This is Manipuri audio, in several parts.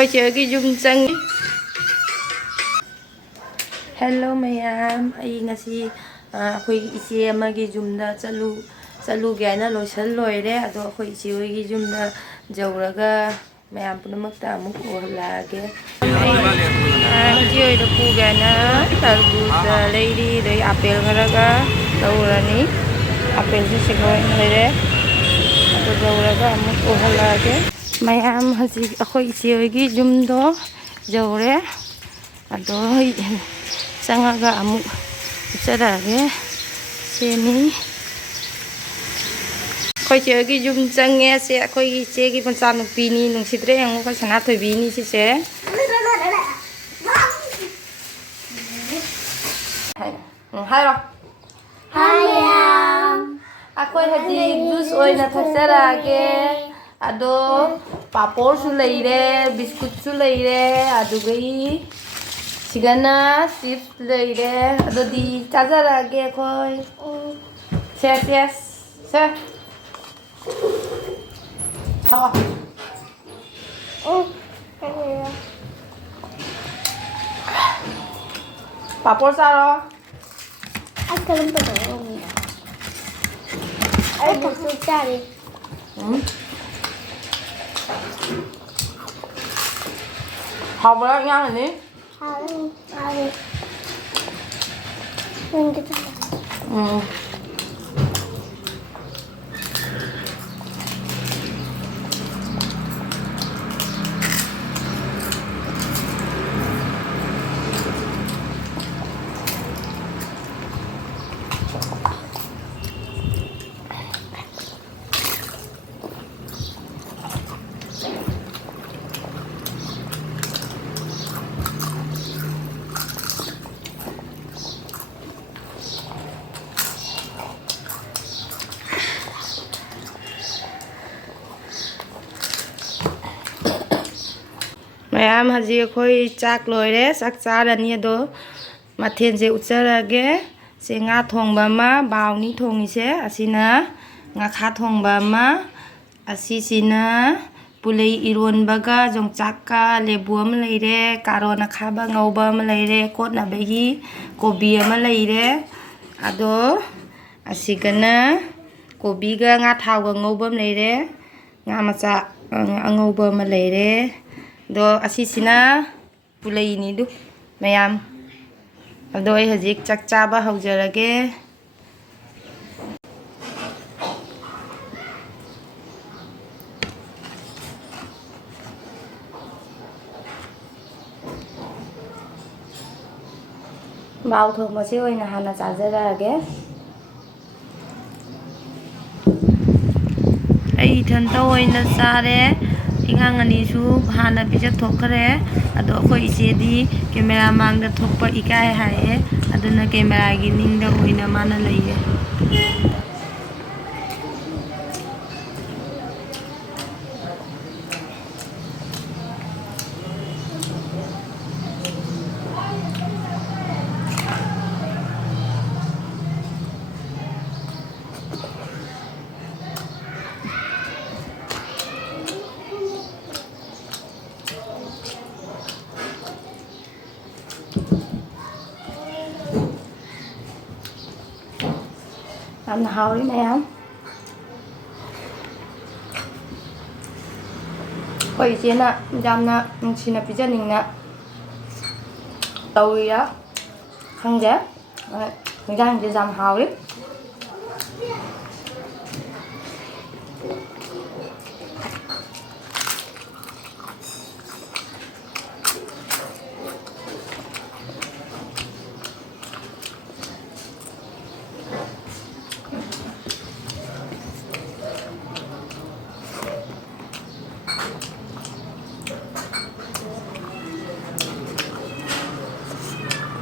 khoi chơi cái dung chân. Hello mayam, ai ngasi khoi iche ma gi jumda chalu gaina lo sal loi re ado khoi iche gi jumda jawraga mayam punamak ta amuk ohala ge. Ji oi do pu gaina tarbuz leiri dei apel garaga dawrani apel se sigoi re ado jawraga amuk ohala ge. Mayam haji khoi iche gi jumdo jawre ado sangaga amuk sarage seni khoi che gi jum change se khoi che gi pancha nu pi ni nung sidre ang ko sana thoi bi ni si se hai ro Hayam. akhoi haji juice oina thasarage ado papor su leire biscuit su leire adu gai sigana chips leire ado di chazarage khoi yes sir ha papor saro Akalım pada olmuyor. Ay bakın cari. học rồi đó nha này Halim, halim. Nanti kita. mayam haji khoi chak loi re chak cha rani do mathen je ucharage se nga thongba ma bauni thongi se asina nga kha thongba ma asisina pulei iron baga jong chakka lebu am leire karona khaba ngauba am leire kot na begi kobi am leire ado asigana kobi ga nga thau ga ngauba am leire nga macha ngauba am leire do asisina pulei ni du mayam ado ai hajik chak chaba haujarage bao thong ma se oina hana chajarage ai than to oina sare ingang ani su hana bijak thokare ado khoi ise di camera mang da thokpa ikai hae aduna camera gi ning da oina mana leiye ăn hao đấy này không quay trên ạ jam na xin là pizza nình nè tàu á khăn giá mình đang chỉ jam hao đấy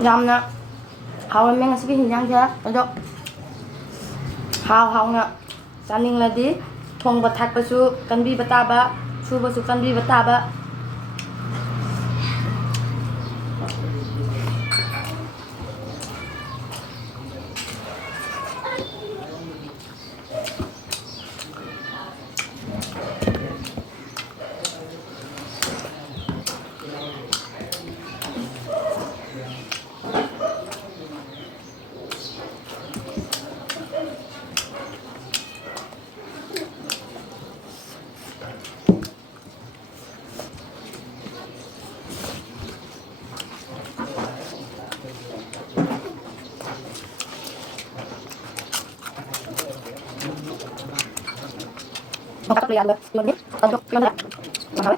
nhầm nè hào em mang cái hình dáng chưa được hào hào nè gia đình là đi thong bát thắt bát su căn bi bát ba su bát su căn bi bát ba Không cắt liền luôn biết tao chụp cái này mà hỏi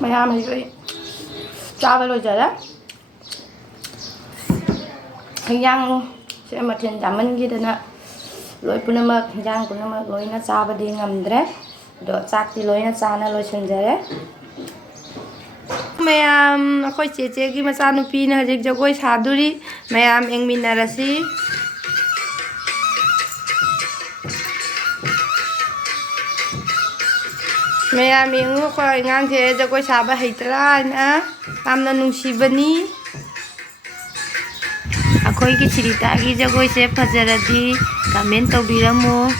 mày ham thì cái cho vào rồi trời đó hình dạng sẽ mà trên giảm mình gì đó nè lối pun nama hình dạng pun nama lối nó cho vào đi ngầm đấy đó chắc thì lối nó cho nó lối chân đấy mày khôi chế chế cái mà sao nó pin hả chứ coi sao đi mày anh mình là gì mày mình khôi ngang thế cho coi sao vậy ra nè làm nó nung xí bani khôi cái chỉ ta cái cho coi sẽ phát ra đi comment tao bị làm mo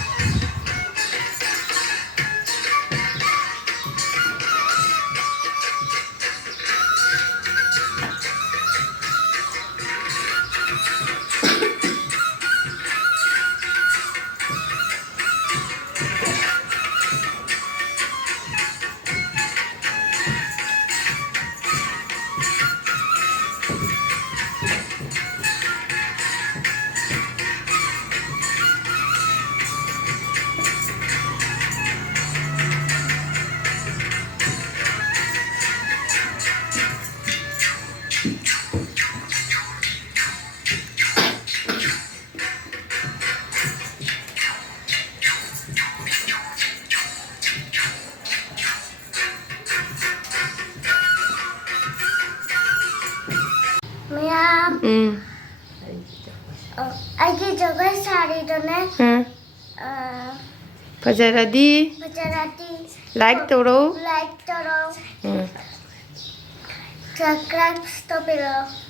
Aiki jogai sari done. Fajaradi Fajarati. like toro Like toro. Subscribe to below.